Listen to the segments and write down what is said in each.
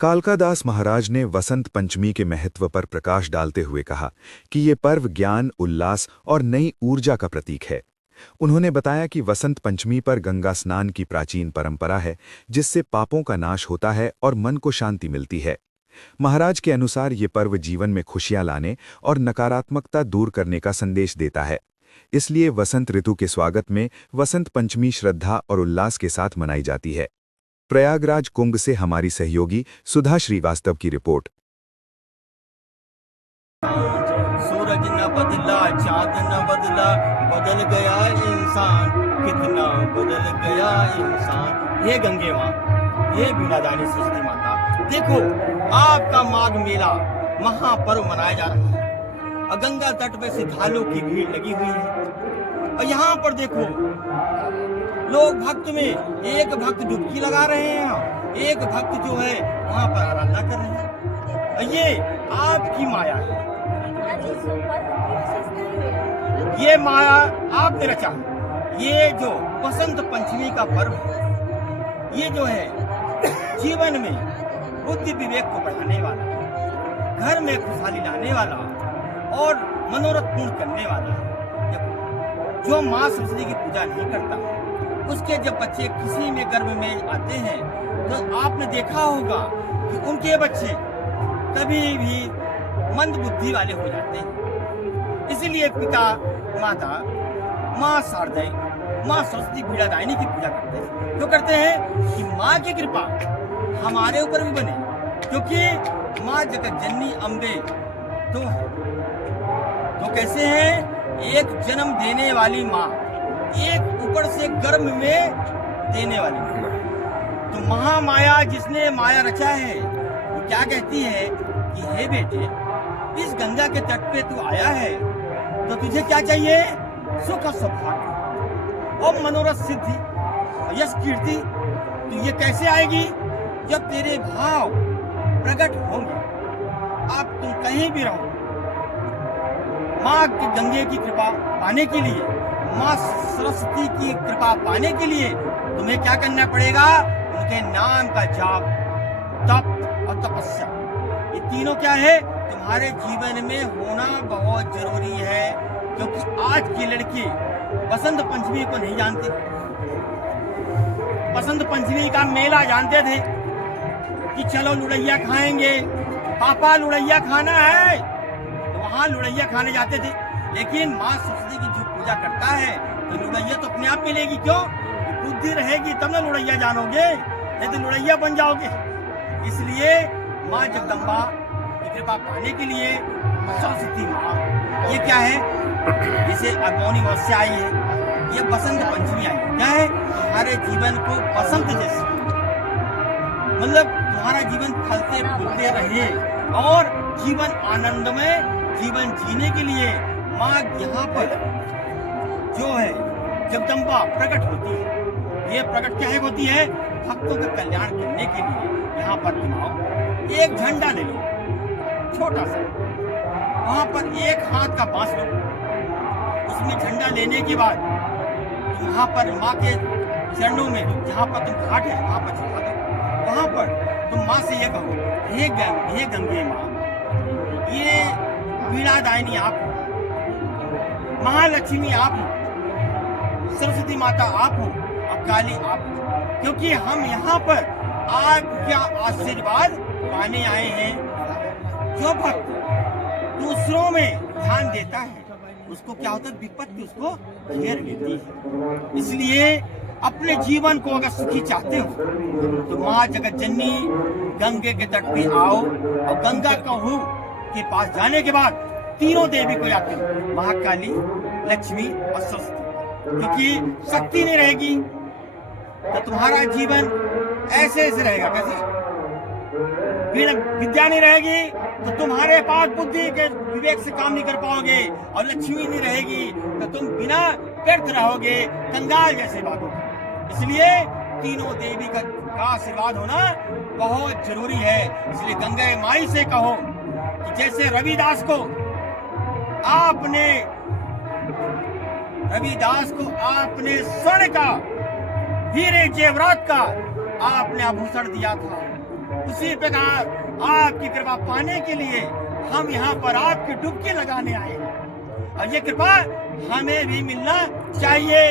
कालकादास महाराज ने वसंत पंचमी के महत्व पर प्रकाश डालते हुए कहा कि ये पर्व ज्ञान, उल्लास और नई ऊर्जा का प्रतीक है। उन्होंने बताया कि वसंत पंचमी पर गंगा स्नान की प्राचीन परंपरा है, जिससे पापों का नाश होता है और मन को शांति मिलती है। महाराज के अनुसार ये पर्व जीवन में खुशियां लाने और नकारात्मकता दूर करने का संदेश देता है। इसलिए वसंत ऋतु के स्वागत में वसंत पंचमी श्रद्धा और उल्लास के साथ मनाई जाती है। प्रयागराज कुंभ से हमारी सहयोगी सुधा श्रीवास्तव की रिपोर्ट। सूरज न बदला, चांद न बदला, बदल गया इंसान, कितना बदल गया इंसान। हे गंगे माँ, हे बीड़ादानी सरस्वती माता, देखो आपका माघ मेला महापर्व मनाया जा रहा है और गंगा तट पे श्रद्धालुओं की भीड़ लगी हुई है। और यहाँ पर देखो लोग भक्त में, एक भक्त डुबकी लगा रहे हैं, एक भक्त जो है वहाँ पर आराधना कर रहे हैं। और ये आपकी माया है, ये माया आपने रचा। ये जो बसंत पंचमी का पर्व है, ये जो है जीवन में बुद्धि विवेक को बढ़ाने वाला, घर में खुशहाली लाने वाला और मनोरथ पूर्ण करने वाला है। जो माँ सरस्वती की पूजा नहीं करता, उसके जब बच्चे किसी में गर्भ में आते हैं तो आपने देखा होगा कि उनके बच्चे कभी भी मंद बुद्धि वाले हो जाते हैं। इसलिए पिता माता माँ शारदे, माँ सरस्वती बीड़ादायिनी की पूजा करते हैं। क्यों करते हैं? कि माँ की कृपा हमारे ऊपर भी बने, क्योंकि माँ जगत जननी अम्बे तो है। तो कैसे है? एक जन्म देने वाली माँ, एक ऊपर से गर्भ में देने वाली माँ। तो महामाया जिसने माया रचा है, वो क्या कहती है कि हे बेटे, इस गंगा के तट पे तू आया है तो तुझे क्या चाहिए? सुख और सौभाग्य और मनोरथ सिद्धि और यश कीर्ति। तो ये कैसे आएगी? जब तेरे भाव प्रकट होंगे। आप तुम कहीं भी रहो, माँ के गंगे की कृपा पाने के लिए, माँ सरस्वती की कृपा पाने के लिए तुम्हें क्या करना पड़ेगा? उनके नाम का जाप, तप और तपस्या, ये तीनों क्या है तुम्हारे जीवन में होना बहुत जरूरी है। क्योंकि आज की लड़की बसंत पंचमी को नहीं जानती। बसंत पंचमी का मेला जानते थे कि चलो लुड़ैया खाएंगे, पापा लुड़ैया खाना है, तो वहां लुड़ैया खाने जाते थे। लेकिन माँ सरस्वती की जो पूजा करता है तो लुड़ैया तो अपने आप मिलेगी। क्यों? बुद्धि रहेगी तब ना लुड़ैया जानोगे, नहीं तो लुड़ैया बन जाओगे। इसलिए माँ जगदम्बा की कृपा पाने के लिए सरस्वती माँ, ये क्या है? जिसे अगौनी वर्ष से आई है, ये बसंत पंचमी आई है। क्या है? तुम्हारे जीवन को बसंत जैसे, मतलब तुम्हारा जीवन फलते फूलते रहे और जीवन आनंदमय जीवन जीने के लिए माँ यहाँ पर जो है जगदम्बा प्रकट होती है। ये प्रकट क्या है होती है? भक्तों का कल्याण करने के लिए। यहाँ पर तुम आओ, एक झंडा ले लो छोटा सा, वहाँ पर एक हाथ का बांस लो, उसमें झंडा लेने के बाद तुम वहाँ पर माँ के चरणों में, जहाँ पर तुम घाट है वहाँ पर चढ़ा दो। वहाँ पर तुम माँ से ये कहो, हे गंगे माँ, ये बीड़ादायिनी आप हो, महालक्ष्मी आप हो, सरस्वती माता आप हो और काली आप हो। क्योंकि हम यहाँ पर आपका आशीर्वाद पाने आए हैं। जो भक्त दूसरों में ध्यान देता है उसको क्या होता है? विपत्ति उसको घेर लेती है। इसलिए अपने जीवन को अगर सुखी चाहते हो तो माँ जगत जननी गंगे के तट पे आओ और गंगा कहू के पास जाने के बाद तीनों देवी को याद करो, महाकाली, लक्ष्मी और सरस्वती। क्योंकि शक्ति नहीं रहेगी तो तुम्हारा जीवन ऐसे ऐसे रहेगा। कैसे? विद्या नहीं रहेगी तो तुम्हारे पास बुद्धि के विवेक से काम नहीं कर पाओगे, और लक्ष्मी नहीं रहेगी तो तुम बिना व्यर्थ रहोगे, कंगाल जैसे भागोगे। इसलिए तीनों देवी का आशीर्वाद होना बहुत जरूरी है। इसलिए गंगा माई से कहो कि जैसे रविदास को स्वर्ण का, हीरे जेवरात का आपने आभूषण दिया था, उसी प्रकार आपकी कृपा पाने के लिए हम यहाँ पर आपकी डुबकी लगाने आए हैं और ये कृपा हमें भी मिलना चाहिए,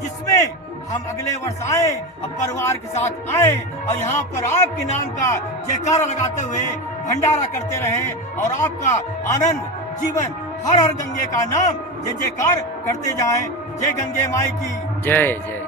जिसमें हम अगले वर्ष आए और परिवार के साथ आए और यहाँ पर आपके नाम का जयकारा लगाते हुए भंडारा करते रहें और आपका आनंद जीवन हर हर गंगे का नाम जय जयकार करते जाएं। जय गंगे माई की जय जय।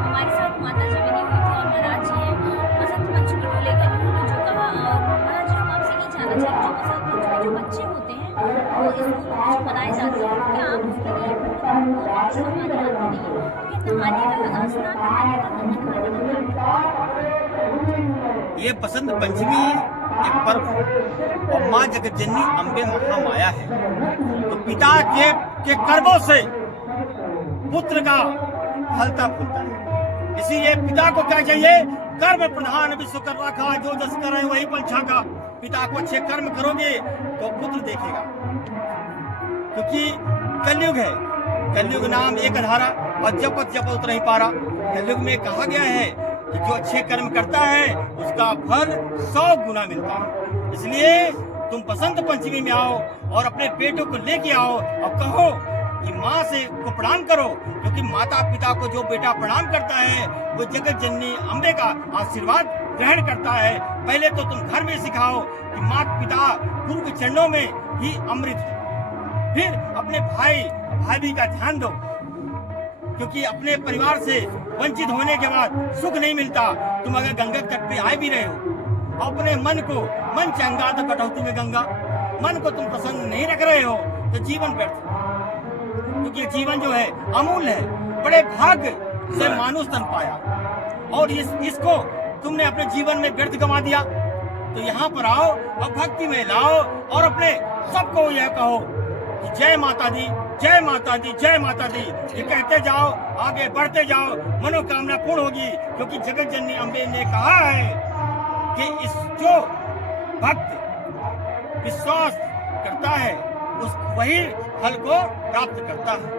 हमारे साथ माता जी बनी हुई थी और महाराज जी हैं बसंत पंचमी को लेकर उन्होंने जो कहा, और महाराज जी हम आपसे ये जानना चाहेंगे जो बसंत पंचमी जो बच्चे होते हैं वो स्कूल में जो मनाए जाते हैं, क्या आप उसके लिए कहानी आती नहीं है, क्योंकि नहाने का स्नान नहाने का नहाने का ये बसंत पंचमी एक पर्व है और माँ जगतजननी अम्बे महामाया है, तो पिता के कर्मों से पुत्र का फलता फूलता है। इसीलिए पिता को क्या चाहिए, कर्म प्रधान विश्व कर रखा, जो जस करे वही फल छाका। पिता को अच्छे कर्म करोगे तो पुत्र देखेगा, क्योंकि कलयुग है, कलयुग नाम एक धारा और जपत जपत उतर नहीं पारा। कलयुग में कहा गया है कि जो अच्छे कर्म करता है उसका फल 100 गुना मिलता है। इसलिए तुम बसंत पंचमी में आओ और अपने बेटों को लेके आओ और कहो कि माँ से को प्रणाम करो, क्योंकि माता पिता को जो बेटा प्रणाम करता है वो जगत जननी अम्बे का आशीर्वाद ग्रहण करता है। पहले तो तुम घर में सिखाओ कि माता पिता गुरु के चरणों में ही अमृत है, फिर अपने भाई का ध्यान दो, क्योंकि अपने परिवार से वंचित होने के बाद सुख नहीं मिलता। तुम अगर गंगा तट पे आए भी रहे हो, अपने मन चंगा तो कटौती में गंगा, मन को तुम प्रसन्न नहीं रख रहे हो तो जीवन व्यर्थ, क्योंकि जीवन जो है अमूल्य है, बड़े भाग्य से मानुष तन पाया और इसको तुमने अपने जीवन में व्यर्थ गंवा दिया। तो यहाँ पर आओ और भक्ति में लाओ और अपने सबको यह कहो कि जय माता दी, जय माता दी, जय माता दी। ये कहते जाओ, आगे बढ़ते जाओ, मनोकामना पूर्ण होगी, क्योंकि जगत जननी अम्बे ने कहा है कि इस जो भक्त विश्वास करता है उस वही फल को प्राप्त करता है,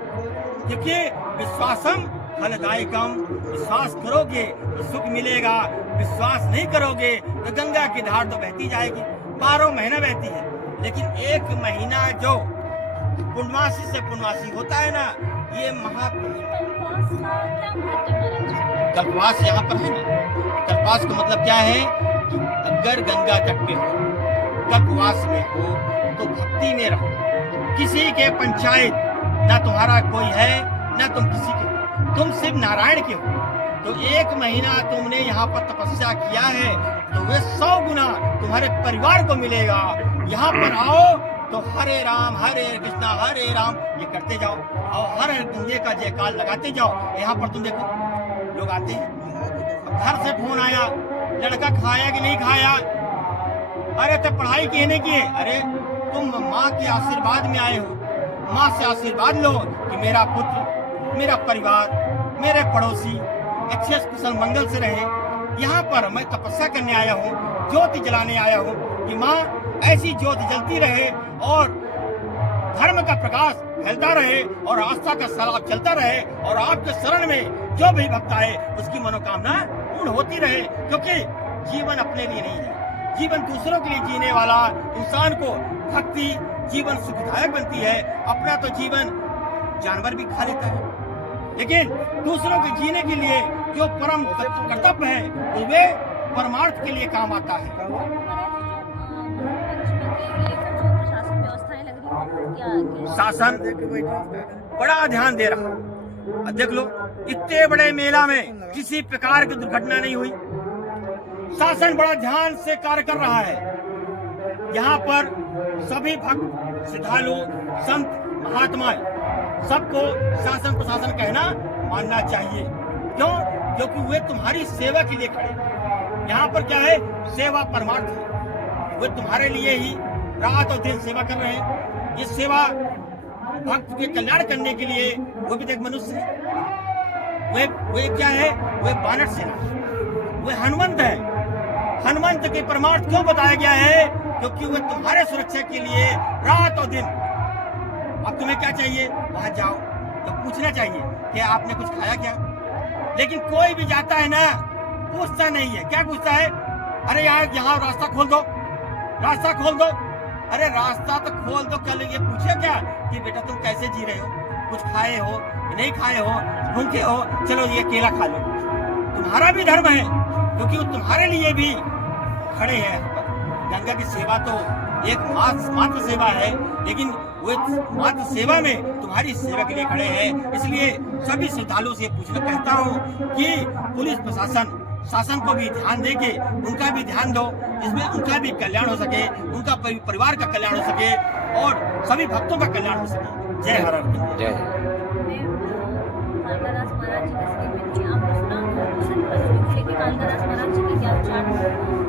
क्योंकि विश्वासम फलदायकम, विश्वास करोगे तो सुख मिलेगा, विश्वास नहीं करोगे तो गंगा की धार तो बहती जाएगी, 12 महीना बहती है, लेकिन एक महीना जो पूर्णमासी से पूर्णमासी होता है ना, ये कल्पवास यहाँ पर है ना। कल्पवास का मतलब क्या है कि अगर गंगा तट पे हो, कल्पवास में हो तो भक्ति में रहो, किसी के पंचायत ना तुम्हारा कोई है ना तुम किसी के, तुम सिर्फ नारायण के हो। तो एक महीना तुमने यहाँ पर तपस्या किया है तो वे 100 गुना तुम्हारे परिवार को मिलेगा। यहाँ पर आओ तो हरे राम हरे राम ये करते जाओ और हर गंगे का जयकार लगाते जाओ। यहाँ पर तुम देखो लोग आते हैं, घर से फोन आया, लड़का खाया कि नहीं खाया, अरे तो पढ़ाई की नहीं की, अरे तुम माँ के आशीर्वाद में आए हो, माँ से आशीर्वाद लो कि मेरा पुत्र, मेरा परिवार, मेरे पड़ोसी अच्छे कुशल मंगल से रहे। यहाँ पर मैं तपस्या करने आया हूँ, ज्योति जलाने आया हूँ कि माँ ऐसी ज्योति जलती रहे और धर्म का प्रकाश फैलता रहे और आस्था का सलाब चलता रहे और आपके शरण में जो भी भक्त आए उसकी मनोकामना पूर्ण होती रहे। क्योंकि जीवन अपने लिए नहीं है, जीवन दूसरों के लिए जीने वाला इंसान को भक्ति जीवन सुखदायक बनती है। अपना तो जीवन जानवर भी खा लेता है, लेकिन दूसरों के जीने के लिए जो परम कर्तव्य है वे परमार्थ के लिए काम आता है। शासन बड़ा ध्यान दे रहा है। अब देख लो, इतने बड़े मेला में किसी प्रकार की दुर्घटना नहीं हुई। शासन बड़ा ध्यान से कार्य कर रहा है। यहाँ पर सभी भक्त, श्रद्धालु, संत, महात्मा सबको शासन प्रशासन कहना मानना चाहिए। क्यों? क्योंकि वे तुम्हारी सेवा के लिए खड़े। यहाँ पर क्या है? सेवा परमार्थ है। वे तुम्हारे लिए ही रात और दिन सेवा कर रहे हैं। ये सेवा भक्त के कल्याण करने के लिए वो भी एक मनुष्य है। वे क्या है? वे वानर सेना, वे हनुमंत है। हनुमंत के परमार्थ क्यों बताया गया है? क्योंकि वे तुम्हारे सुरक्षा के लिए रात और दिन। अब तुम्हें क्या चाहिए? वहां जाओ तो पूछना चाहिए कि आपने कुछ खाया क्या? लेकिन कोई भी जाता है ना, पूछता नहीं है। क्या पूछता है? अरे यार यहाँ रास्ता खोल दो, रास्ता खोल दो। अरे रास्ता तो खोल दो, कल ये पूछे क्या कि बेटा तुम कैसे जी रहे हो, कुछ खाए हो नहीं खाए हो, भूखे हो, चलो ये केला खा लो। तुम्हारा भी धर्म है, क्योंकि वो तुम्हारे लिए भी खड़े हैं। गंगा की सेवा तो एक मात्र सेवा है, लेकिन वे मात्र सेवा में तुम्हारी सेवा के लिए खड़े हैं। इसलिए सभी श्रद्धालुओं से पूछना कहता हूँ कि पुलिस प्रशासन, शासन को भी ध्यान देके उनका भी ध्यान दो, जिसमें उनका भी कल्याण हो सके, उनका परिवार का कल्याण हो सके और सभी भक्तों का कल्याण हो सके। जय हर हर। जय। कालिदास महाराज जी का आपने सुना, बसंत पंचमी को लेकर कालिदास महाराज जी के क्या विचार हैं?